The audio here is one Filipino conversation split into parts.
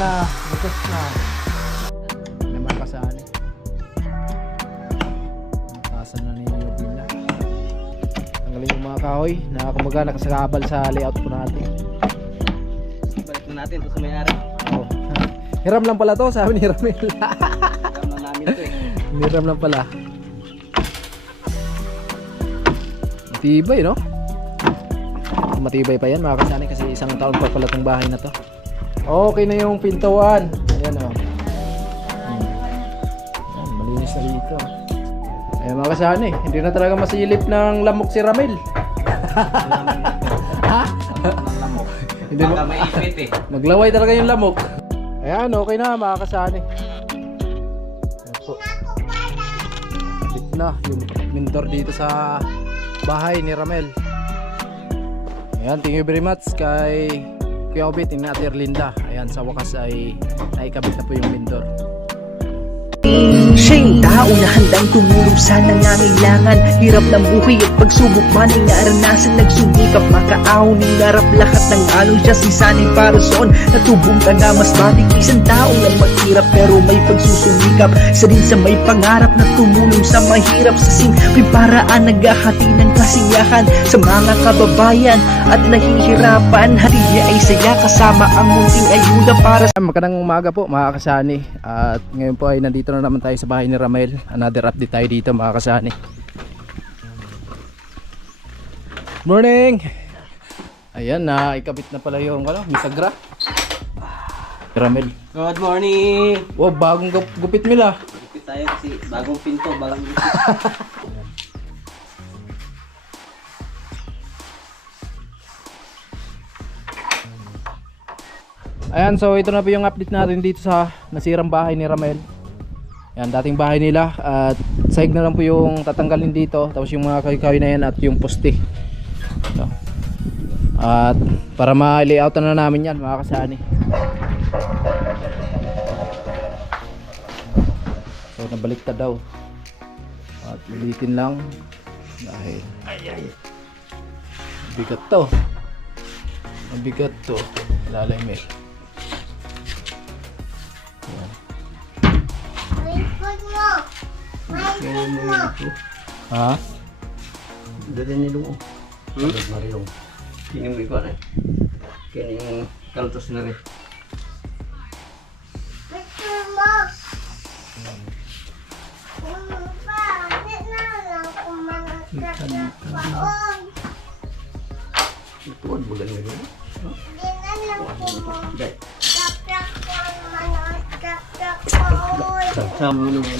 na, bukas na. Naman kasali. Tasan na ni Yubila. Tanggalin yung mga kahoy na kumbaga nakasakabal sa layout po natin. Balik na natin ito sa may-ari. Oh. Hiram lang pala to, sabi ni Ramil. Hiram na namin ito eh. Hiram lang pala. Matibay, no? Matibay pa yan mga kasani kasi isang taon pa pala itong bahay na to. Okay na yung pintuan. Ayan o. Ayan, malinis na dito. Ayan mga kasani, hindi na talaga masilip ng lamok si Ramil. Ha? Lamok. Hindi mo. Baka maipit eh. Naglaway talaga yung lamok. Ayan, okay na mga kasani. Ayan po. Kapit na yung mentor dito sa bahay ni Ramel. Ayan, thank you very much kay Kuya Obit, ni Ate Erlinda. Ayan, sa wakas ay naikabit na po yung mentor. Siya yung tao na handang tumulong sa nangangailangan. Hirap ng buhay at pagsubok man ay naranasan. Nagsumikap makaahon ng narap lahat ng alon. Siya si sanay para soon natubong ka na mas matik. Isang tao lang maghirap pero may pagsusumikap. Isa din sa may pangarap na tumulong sa mahirap. Sa simpleng paraan naghahati ng kasiyahan sa mga kababayan at nahihirapan. Hati niya ay saya kasama ang munting ayuda para sa Magandang umaga po mga kasani. At ngayon po ay nandito na naman tayo sa bahay ni Ramel. Another update tayo dito mga kasani. Morning! Ayan, naikabit na pala yung misagra. Ramel. Good morning! Wow, bagong gupit mila. Gupit tayo kasi bagong pinto, bagong gupit. Ayan, so ito na po yung update natin dito sa nasirang bahay ni Ramel. Yan, dating bahay nila. At sahig na lang po yung tatanggalin dito. Tapos yung mga kahoy-kahoy na yan at yung poste. So, at para ma-layoutan na namin yan mga kasani. So nabaliktad daw. At ulitin lang. Dahil bigat to. Mabigat to. Lalay Mel. Ha? Dali nilong. Marilong. Kini mo ikaw na. Kini yung kaltos na rin. Tuwad mo lang nilong. Sama mo naman.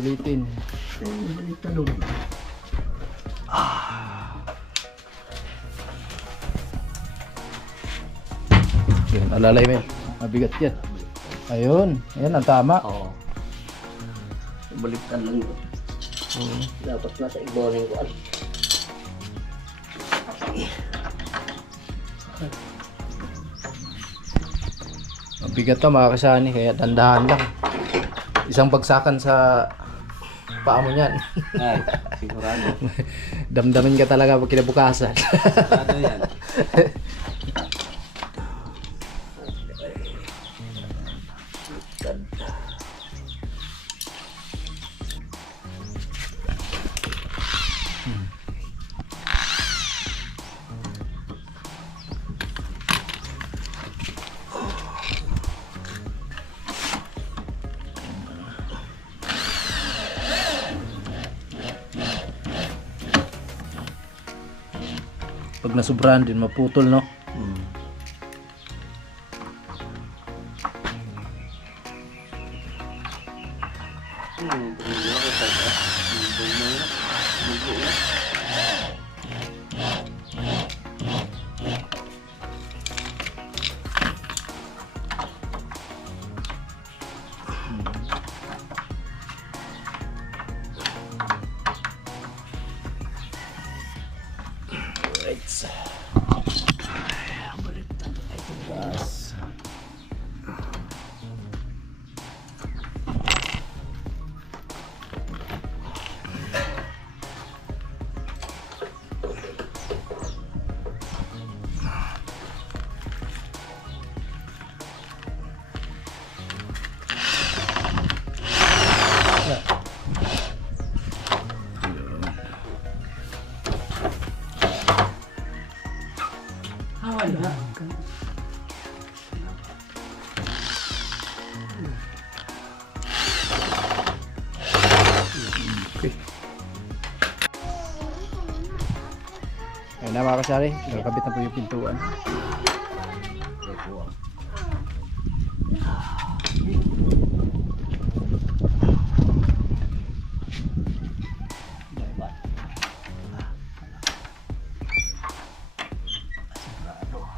Ulitin. Talong. Yun, alalay Mel. Mabigat yan. Ayun. Ayan, ang tama. Oo. Baliktad lang ito. Dapat nasa ignoring ko. Mabigat to mga kasani. Kaya dandahan lang. Isang bagsakan sa paa mo niyan. Ay, sigurado. Damdamin ka talaga pag kinabukasan. Sigurado yan. Pag nasubrahan din, maputol, no? Okay. Ayun na mga kasari, nakakabit na po yung pintuan.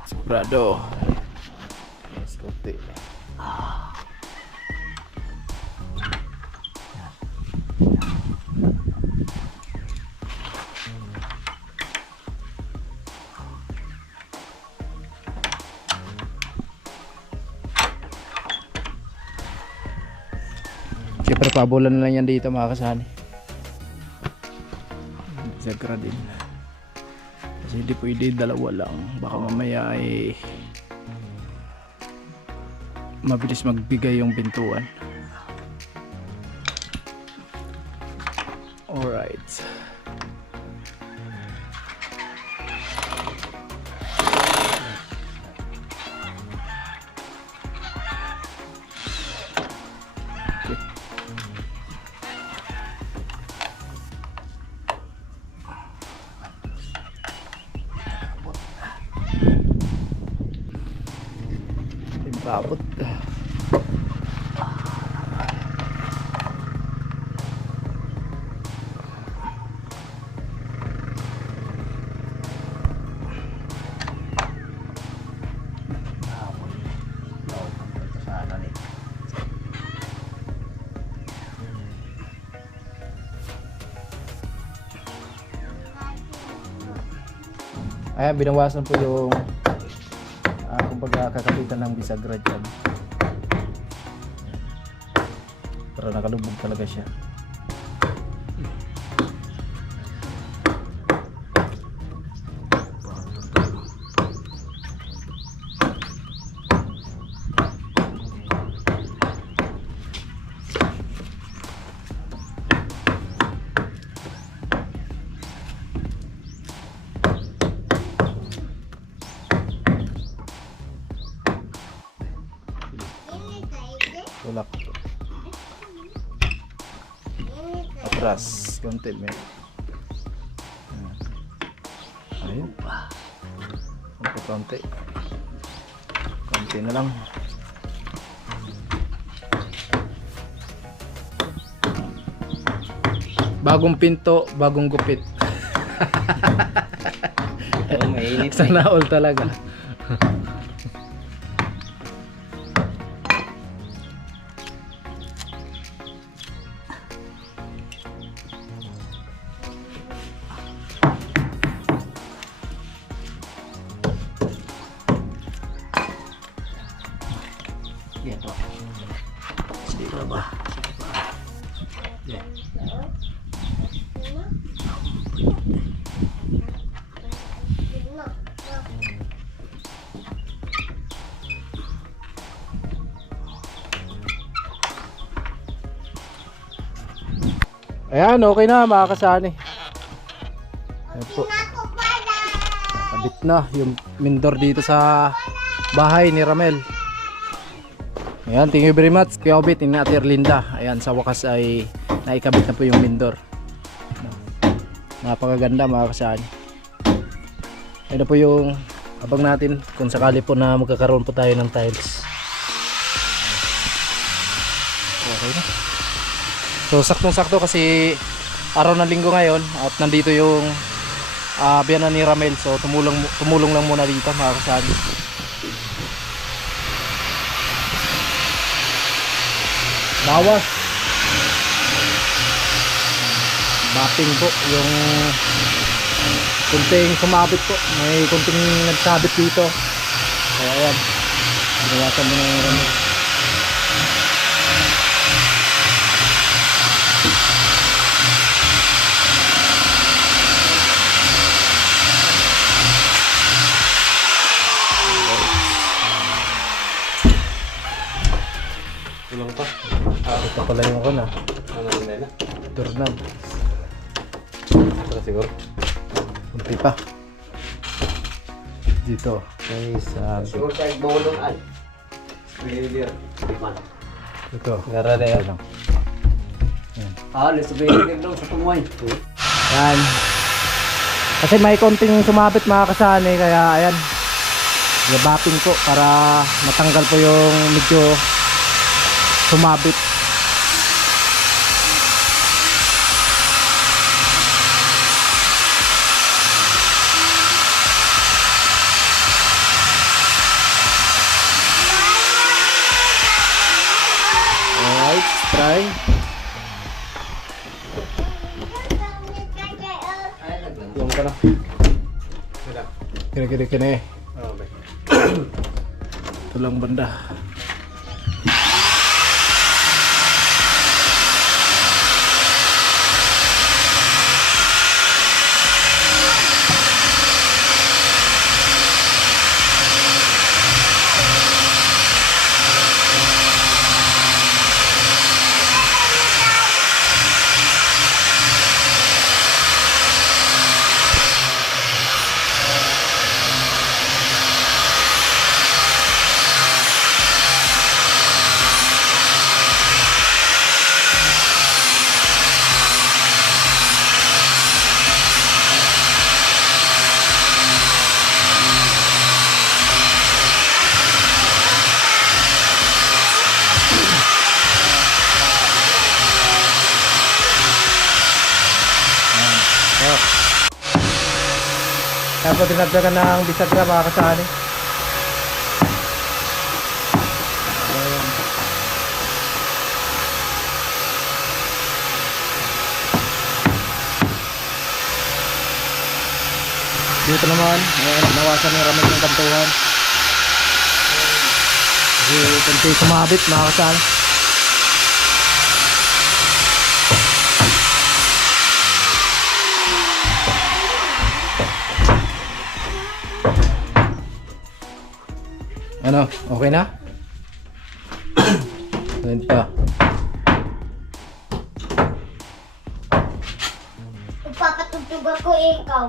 Sobrado. Scotty. Siyempre pabulan na lang yan dito mga kasani. Zagra din. Kasi hindi pwede dalawa lang. Baka mamaya ay mabilis magbigay yung pintuan. Alright. Babot. Ayan, binawasan po yung kumbaga kakapitan ng bisagra dyan para nakalubog talaga siya. Tulak atras konti men. Ayun konti na lang. Bagong pinto, bagong gupit. Oh, mainit. Sana all talaga. Yan po. Sige ka ba? Yan. Ayan, okay na mga kasani. Ayan po. Nakabit na yung mindor dito sa bahay ni Ramel. Ayan, thank you very much Kuya Obit, ni Ate Erlinda. Ayan, sa wakas ay naikabit na po yung mindor. Napakaganda mga kasani. Ayan na po yung abang natin kung sakali po na magkakaroon po tayo ng tiles. Okay na. So saktong-sakto kasi araw ng linggo ngayon at nandito yung biyanan ni Ramel. So tumulong lang muna dito mga kasani. Bawas mapping po yung kunting sumabit po, may kunting nagsabit dito kaya ayan ginawasan mo na yung Ramel. Tulong pa. Ito pala yung ako na Ano nila? doorknob. Ito siguro. Kunti pa dito. Okay, sa Siguro sa igbulong ay. Sprayer. Iman. ito. Gara na yan. Lang. Sprayer daw sa tumuay. Yan. Kasi may konting sumabit mga kasani, kaya ayan. Gabapin ko para matanggal po yung medyo sumabit. Alright, try. Yung ka na. Kini. Ito lang banda. Kaya po dinagdagan ng bisagra mga kasani. Ayan. Dito naman, ayan, nawasan ng ramay ng kantuhan. Kasi kunti sumabit mga kasani. Ano? Okay na? Ayan pa. Magpapatugtog ako ikaw.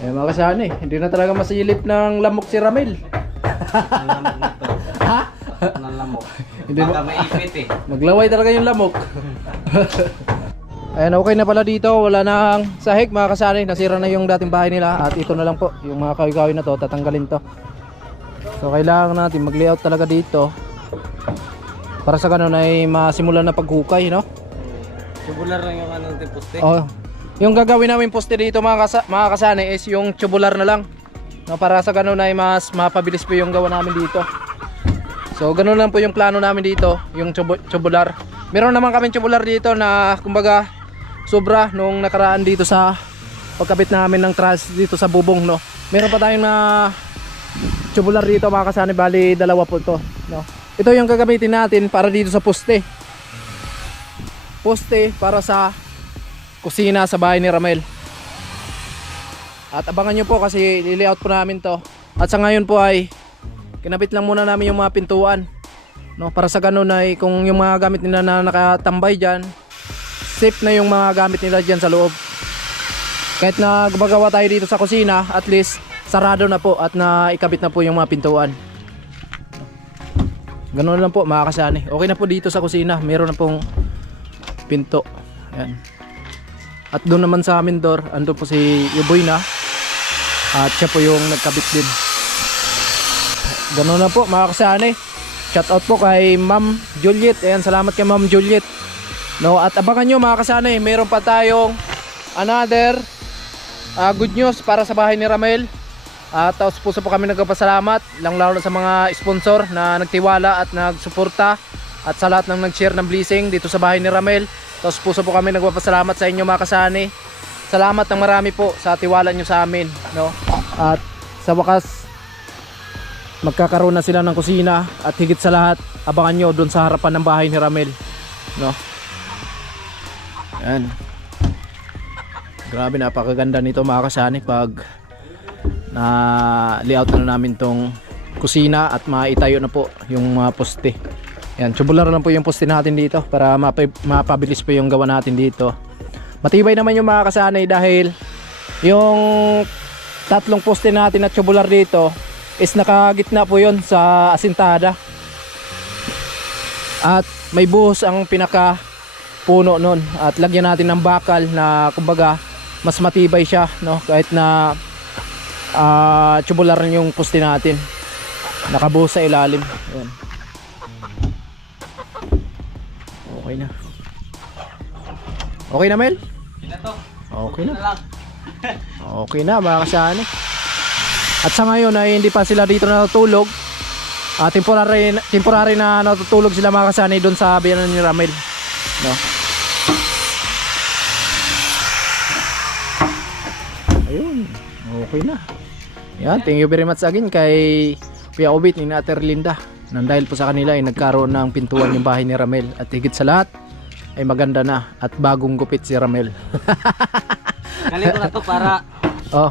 Eh mga kasani, hindi na talaga masilip ng lamok si Ramil. Ha? Ng lamok. Hindi Baka maipit eh. Maglaway talaga yung lamok. Ayan, okay na pala dito. Wala nang sahig mga kasani. Nasira na yung dating bahay nila. At ito na lang po. Yung mga kawi-kawi na to, tatanggalin to. So kailangan natin mag-layout talaga dito. Para sa ganun ay masimulan na paghukay, no? Tubular lang yung anong poste. Oh. Yung gagawin namin poste dito mga kasani is yung tubular na lang. No, para sa ganun ay mas mapabilis po yung gawa namin dito. So ganun lang po yung plano namin dito, yung tubular. Meron naman kami tubular dito na kumbaga sobra nung nakaraan dito sa pagkabit namin ng truss dito sa bubong, no. Meron pa tayong na tubular dito mga kasani, bali dalawa po to, no. Ito yung gagamitin natin para dito sa poste. Poste para sa kusina sa bahay ni Ramel. At abangan nyo po kasi li-layout po namin to. At sa ngayon po ay kinabit lang muna namin yung mga pintuan, no, para sa ganun ay kung yung mga gamit nila na nakatambay dyan, safe na yung mga gamit nila dyan sa loob. Kahit na gumagawa tayo dito sa kusina, at least sarado na po at naikabit na po yung mga pintuan. Ganun lang po mga kasani. Okay na po dito sa kusina, meron na pong pinto. Ayan. At doon naman sa amin door, ando po si Yuboy na. At siya po yung nagkabit din. Ganun na po mga kasani. Shout out po kay Ma'am Juliet. Ayan, salamat kay Ma'am Juliet. No, at abangan nyo mga kasani, meron pa tayong another good news para sa bahay ni Ramel. At taos puso po kami nagpapasalamat, lalo sa mga sponsor na nagtiwala at nagsuporta, at sa lahat ng nag-share ng blessing dito sa bahay ni Ramel. Taos puso po kami nagpapasalamat sa inyo mga kasani. Salamat ng marami po sa tiwala nyo sa amin, no? At sa wakas magkakaroon na sila ng kusina, at higit sa lahat abangan nyo doon sa harapan ng bahay ni Ramel, no? Yan. Grabe, napakaganda nito mga kasani pag na layout na namin tong kusina at maitayo na po yung mga poste. Yan, tubular lang po yung poste natin dito para mapabilis po yung gawa natin dito. Matibay naman yung mga kasani dahil yung tatlong poste natin at tubular dito is nakagitna po yon sa asintada. At may buhos ang pinaka puno nun. At lagyan natin ng bakal na kumbaga mas matibay siya, no? Kahit na tubular yung poste natin. Nakabuhos sa ilalim. Ayan. Okay na. Okay na, Mel? Okay na. Okay na mga kasani. At sa ngayon ay hindi pa sila dito natutulog. Temporary na natutulog sila mga kasani doon sa biyanan ni Ramel, no? Ayun, okay na. Yan, thank you very much again kay Kuya Obit ni Ate Erlinda. Nang dahil po sa kanila ay nagkaroon ng pintuan yung bahay ni Ramel. At higit sa lahat ay maganda na at bagong gupit si Ramel. Galing ko na to para Oh.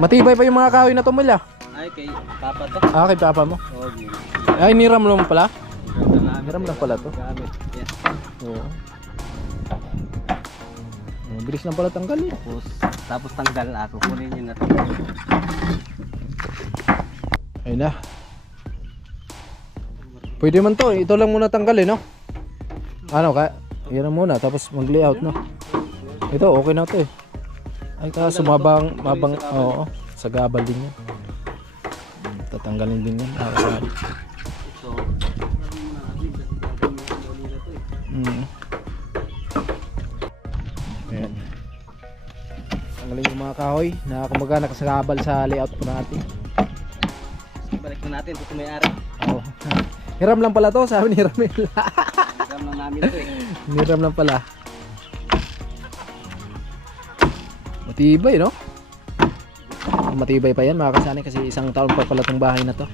Matibay pa yung mga kahoy na tumula. ay kay Papa to. Ah, kay papa mo. Oh, yun. Ay, niram lang pala. Gamit. Niram lang pala to. Gamit. Yan. Oo. Bilis lang pala tanggalin. Tapos tanggal ako. Kunin niyo na to. Ayun na. Pwede man to. Ito lang muna tanggalin, no? Ano ka? Yan na muna. Tapos mag-layout, no? Ito, okay na to eh. Ay, kaso mabang, oo. Sa gabal din yan. Tatanggalin din yan. So, Ayan. Tanggalin yung mga kahoy na kumbaga nakasagabal sa layout po natin. balik na natin ito may-ari. Oo. Hiram lang pala to, sabi ni Ramil. Hiram lang namin to eh. Hiram lang pala. Matibay, no? Matibay pa yan mga kasani kasi isang taon pa pala tong bahay na to.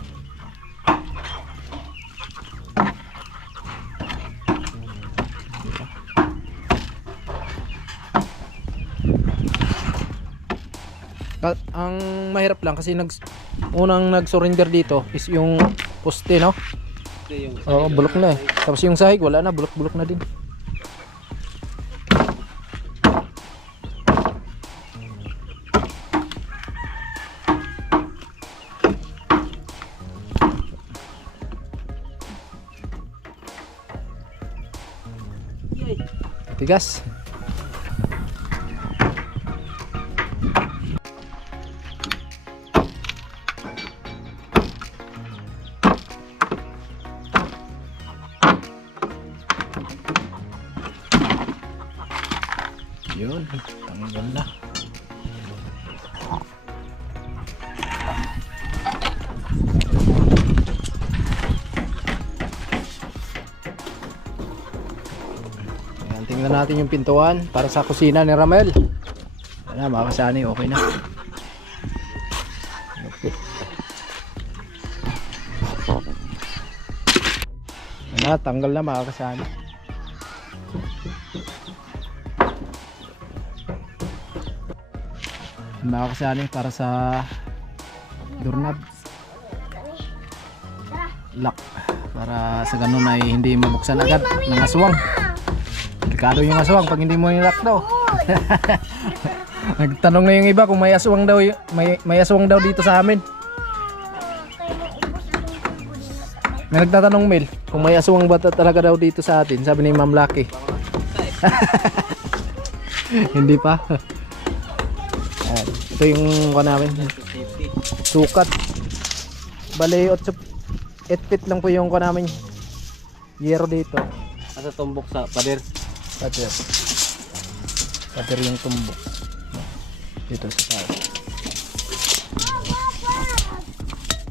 Ang mahirap lang kasi unang nag-surrender dito is yung poste, no? Ito yung Oo, bulok na eh. Tapos yung sahig wala na, bulok-bulok na din. Tigas. Yun, tanggal na. Ayan, tingnan natin yung pintuan para sa kusina ni Ramel. Ayan, mga kasani, okay na. Okay. Ayan, tanggal na mga kasani. Mga kasani para sa doorknob lock para sa ganun ay hindi mabuksan agad ng aswang. Delikado yung aswang pag hindi mo nilock daw. Nagtanong na yung iba kung may aswang daw, may aswang daw dito sa amin. May nagtatanong Mel kung may aswang ba talaga daw dito sa atin, sabi ni Ma'am Lucky. Hindi pa. Ayan. Ito yung namin sukat, bali 8 feet lang po yung namin yero dito. asa tumbok sa pader. Pader yung tumbok dito sa taas.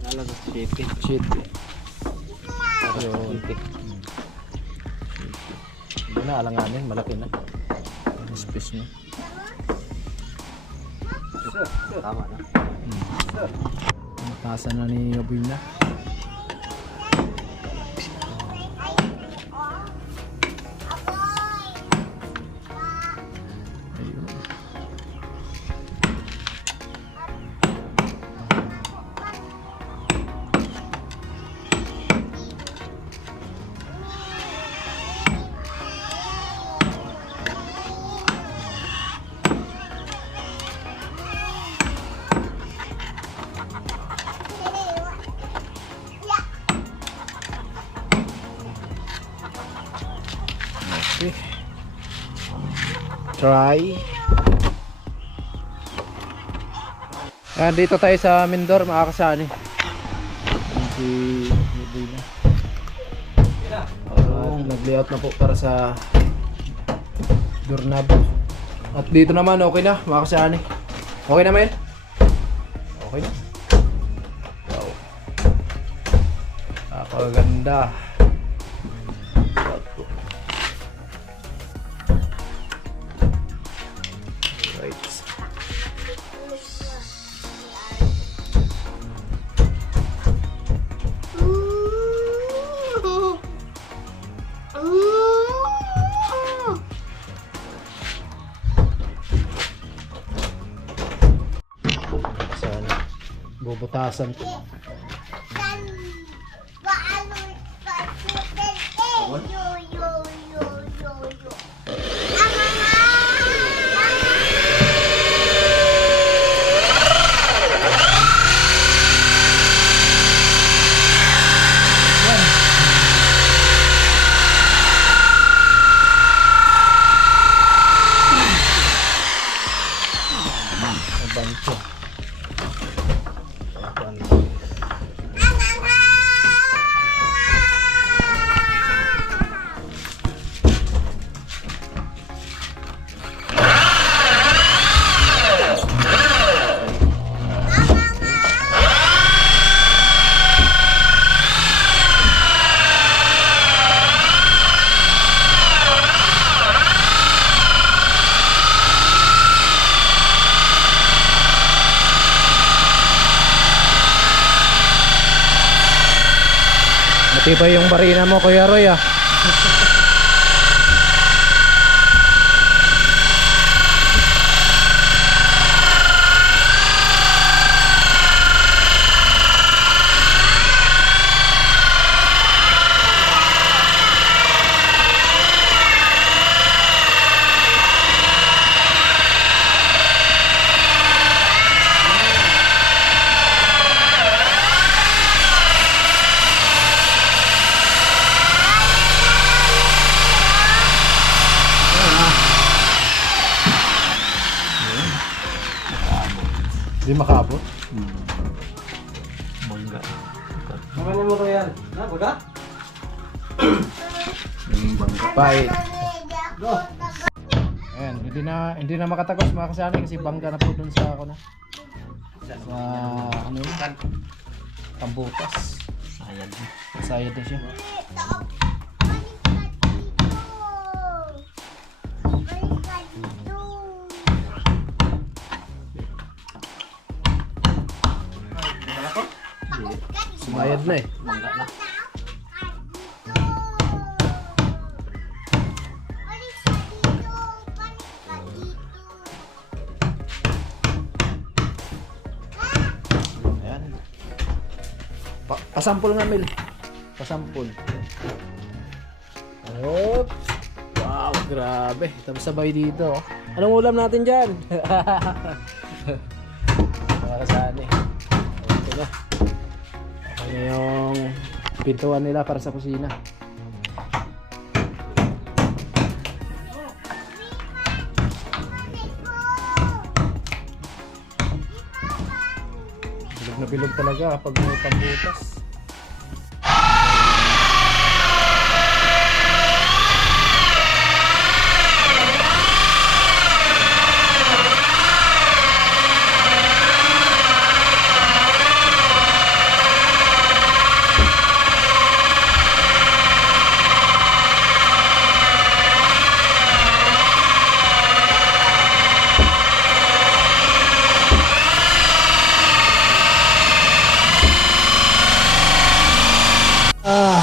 Lalo sa shipping. Shit. Yun. Hindi na alanganin, malaki na yung space niya. Tama na. Matasan na ni Aboy na. Ayun. try. Ayan, dito tayo sa Mindor, mga kasani. Si Dina. Nag-layout na po para sa doorknob. At dito naman okay na, mga kasani. Okay na, men? Okay na. Wow. Napakaganda. Right. Sana bubutasan ko. Banto. Matibay yung barina mo, Kuya Roy, ah. Hindi makabot. Bangga. Makanin mo to yan. Na, baga? Bye. Ayan, hindi na makatagos, mga kasani, kasi bangga na po dun sa ako na. Sa ano yun? Tambutas. Sayad. Sayad na siya. Sumayad na eh. Bangga na. Ayan. Pasampol nga, Mel. Pasampol. Op. Wow, grabe. Tapos sabay dito. Oh. Anong ulam natin dyan? Mga kasani. Ito na. Okay na yung pintuan nila para sa kusina. Bilog na bilog talaga pag may pambutas.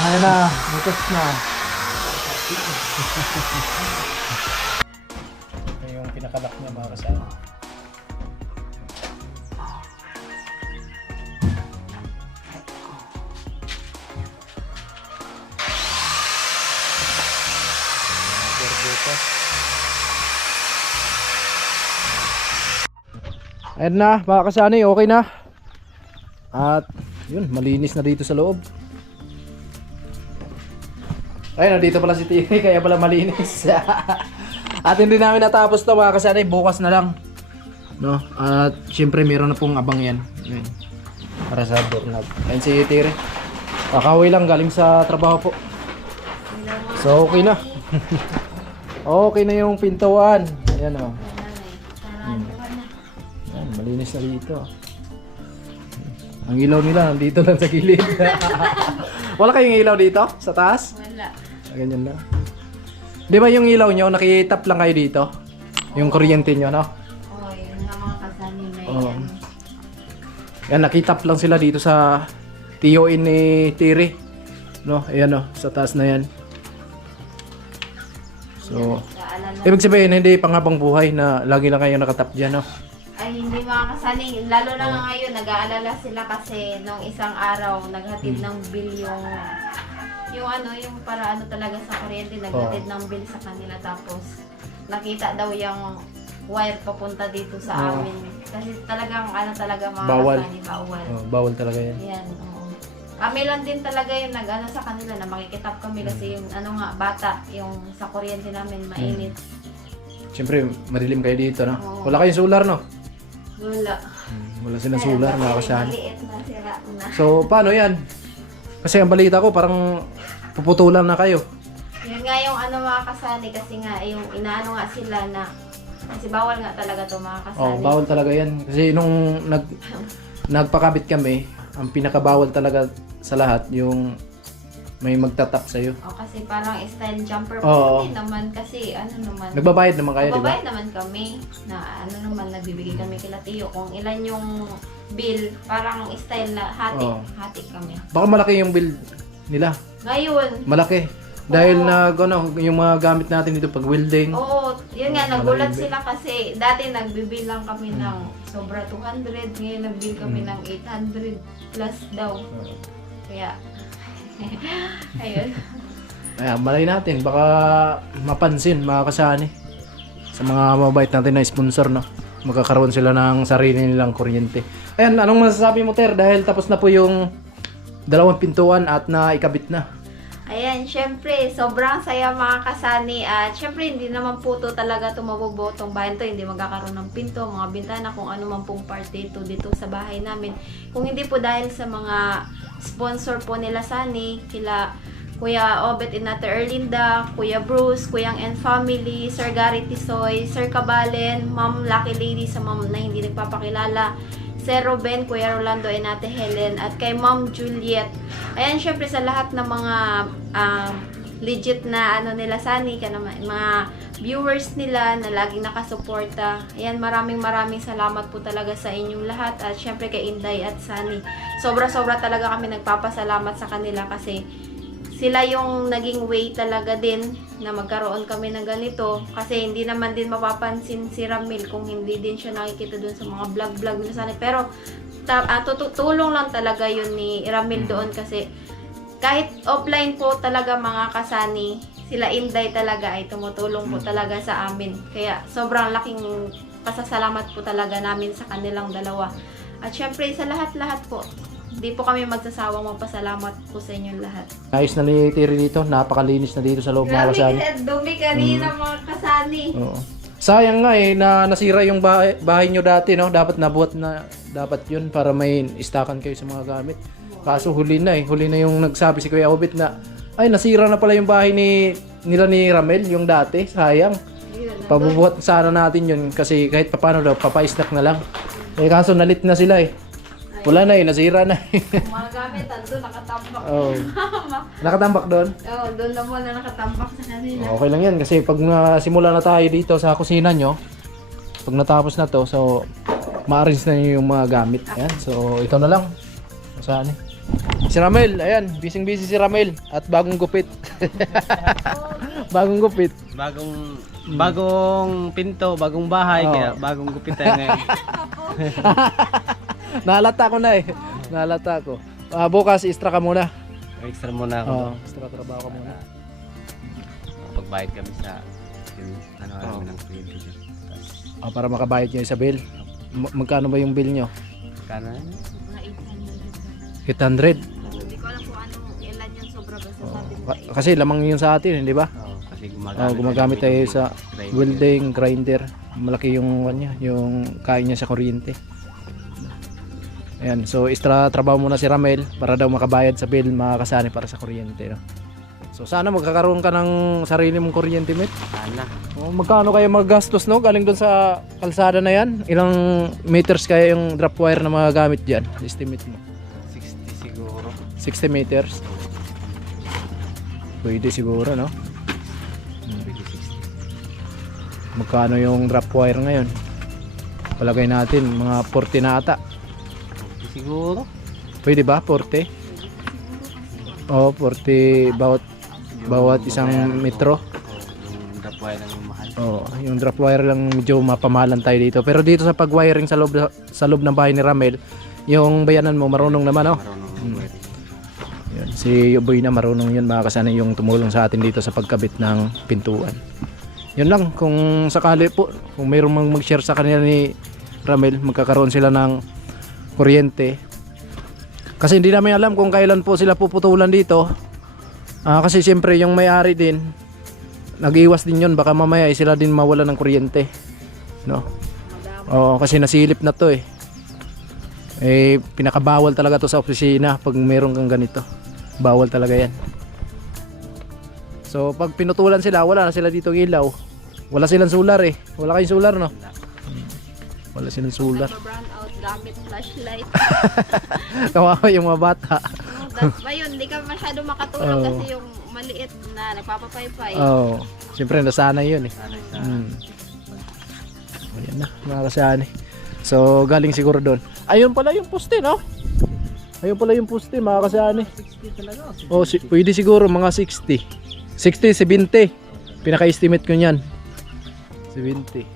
Ayan na, butas na. Ito yung pinakalak niya, mga kasama. Butas. Ayan na, mga kasani, okay na. At yun, malinis na dito sa loob. Ay, nandito pala si Tini, kaya pala malinis. At hindi namin natapos to mga kasani, bukas na lang. No? At syempre meron na pong abang yan. Ayan. Para sa doorknob. Ayan si Tiri. Kakauwi lang galing sa trabaho po. So okay na. Okay na yung pintuan. Ayan o. Ayan, malinis na dito. Ang ilaw nila nandito lang sa gilid. Wala kayong ilaw dito? Sa taas? Wala. Ganyan lang. Di ba yung ilaw nyo, nakitap lang kayo dito? Yung kuryente nyo, no? Oo, yun nga mga kasani na Oo. yan. Yan, nakitap lang sila dito sa TON ni Tiri. No? Ayan o, sa taas na yan. So, Naalala. ibig sabihin, hindi panghabang buhay na lagi lang kayo nakatap dyan, no? Ay, hindi mga kasani. Lalo na nga ngayon, nag-aalala sila kasi nung isang araw, naghatid ng bill yung ano, yung para ano talaga sa kuryente, naghatid ng bill sa kanila. Tapos, nakita daw yung wire papunta dito sa amin. Kasi talagang, ano talaga mga Bawal. kasani, bawal. Oh, bawal talaga yan. Yan, oo. Kami lang din talaga yung nag-ano sa kanila na makikitap kami kasi yung ano nga, bata, yung sa kuryente namin, mainit. Siyempre, madilim kayo dito, no? Oo. Wala kayong solar, no? Wala. Wala silang solar, mga kasani. Maliit na sira na. So, paano yan? Kasi ang balita ko, parang puputulan na kayo. Yun nga yung ano mga kasani kasi nga yung inaano nga sila na kasi bawal nga talaga to mga kasani. Oh, bawal talaga yan. Kasi nung nagpakabit kami, ang pinakabawal talaga sa lahat, yung may magtatap sa'yo. O kasi parang style jumper Oo. hindi naman kasi ano naman. Nagbabayad naman kayo, di ba? Magbabayad naman kami na ano naman nagbibigay kami kila Tiyo kung ilan yung bill parang style na hati, Oo. hati kami. Baka malaki yung bill nila. Ngayon, Malaki. Dahil Oo. yung mga gamit natin dito pag welding. oo, yun nga, Malaking nagulat bill. sila kasi dati nagbibil lang kami ng sobra 200, ngayon nagbill kami ng 800 plus daw. Kaya, ayun. Ayan, malay natin. Baka mapansin, mga kasani. Sa mga mabait natin na sponsor, no? Magkakaroon sila ng sarili nilang kuryente. Ayan, anong masasabi mo, Ter? Dahil tapos na po yung dalawang pintuan at naikabit na. Ayan, syempre, sobrang saya mga kasani at syempre hindi naman po to talaga tumabubotong bahay to, hindi magkakaroon ng pinto, mga bintana, kung ano man pong part dito sa bahay namin. Kung hindi po dahil sa mga sponsor po nila Sani, kila Kuya Obet and Ate Erlinda, Kuya Bruce, Kuyang and Family, Sir Gary Tisoy, Sir Kabalen, Ma'am Lucky Lady sa ma'am na hindi nagpapakilala, Sir Ruben, Kuya Rolando and Ate Helen, at kay Ma'am Juliet. Ayan, syempre sa lahat ng mga legit na ano nila Sani, mga viewers nila na laging nakasuporta. Ayan, maraming salamat po talaga sa inyong lahat at syempre kay Inday at Sani. Sobra-sobra talaga kami nagpapasalamat sa kanila kasi sila yung naging way talaga din na magkaroon kami ng ganito kasi hindi naman din mapapansin si Ramil kung hindi din siya nakikita dun sa mga vlog nila Sani. Pero tulong lang talaga yun ni Ramil doon kasi kahit offline po talaga mga kasani, sila Inday talaga ay tumutulong po talaga sa amin. Kaya sobrang laking pasasalamat po talaga namin sa kanilang dalawa. At syempre sa lahat-lahat po, hindi po kami magsasawang magpasalamat po sa inyong lahat. Ayos na ni Tiri dito. Napakalinis na dito sa loob, mga kasani. Grabe, dumi kanina mga kasani. Oo. Sayang nga na nasira yung bahay nyo dati, no? Dapat nabuhat na dapat yun para may istakan kayo sa mga gamit. Kaso huli na yung nagsabi si Kuya Obet na ay nasira na pala yung bahay nila ni Ramel, yung dati. Sayang. Pabubuhat sana natin yun kasi kahit paano daw papa-stack na lang. Kaso nalit na sila Wala na nasira na Mga gamit, doon nakatambak. Oh. Nakatambak doon? Oo, doon na muna nakatambak sa kanila. Okay lang yan kasi pag simula na tayo dito sa kusina nyo, pag natapos na to, so ma-arrange na nyo yung mga gamit. Ayan, so ito na lang. Saan Si Ramel, ayan, busy si Ramel at bagong gupit. Bagong gupit. Bagong pinto, bagong bahay, Oo. kaya bagong gupit tayo ngayon. Nalata ko na Nalata ko. Bukas extra ka muna. Extra muna ako. Extra trabaho ka muna. Pagbayad kami sa Oo. ng kuryente dyan. Para makabayad nyo sa bill. Magkano ba yung bill nyo? Kana? Mga 800. 800. Hindi ko alam kung ilan yung sobra basta sabi nila. Kasi lamang yun sa atin, hindi ba? Oo, kasi Kasi gumagamit tayo sa grinder. welding, grinder. Malaki yung kanya, yung kain niya sa kuryente. Ayan, so extra trabaho muna si Ramel para daw makabayad sa bill mga kasani para sa kuryente, no? So sana magkakaroon ka ng sarili mong kuryente, mate. Sana. Oh, magkano kaya magastos, no? Galing doon sa kalsada na yan. Ilang meters kaya yung drop wire na magagamit dyan? Estimate mo. 60 siguro. 60 meters. Pwede siguro, no? Pwede 60. Magkano yung drop wire ngayon? Palagay natin mga 40 na ata. Siguro. Pwede ba? 40? Oo, 40 bawat isang metro. Yung drop wire lang yung mahal. Oo, yung drop wire lang medyo mapamahalan tayo dito. Pero dito sa pag-wiring sa loob ng bahay ni Ramel, yung bayanan mo marunong naman, no? Marunong wiring. Yun, si Boy na marunong yun, mga kasana yung tumulong sa atin dito sa pagkabit ng pintuan. Yun lang, kung sakali po, kung mayroong mag-share sa kanila ni Ramel, magkakaroon sila ng kuryente. Kasi hindi namin alam kung kailan po sila puputulan dito. Kasi siyempre yung may-ari din, nag-iwas din yun, baka mamaya sila din mawala ng kuryente, no? Oo, kasi nasilip na to eh. Pinakabawal talaga to sa opisina pag meron kang ganito. Bawal talaga yan. So pag pinutulan sila, wala na sila dito ilaw. Wala silang solar eh. Wala kayong solar, no? Wala silang solar. Brown out gamit flashlight. Kawawa yung mga bata. That's why yun, hindi ka masyado makatulog kasi yung maliit na nagpapapaypay. Oo. Siyempre nasanay yun eh. Sanay sa Ayan na, mga kasani. So galing siguro doon. Ayun pala yung poste, no? Ayun pala yung poste, mga kasani. 60 talaga. Oh, pwede siguro mga 60. 60, 70. Pinaka-estimate ko niyan. 70.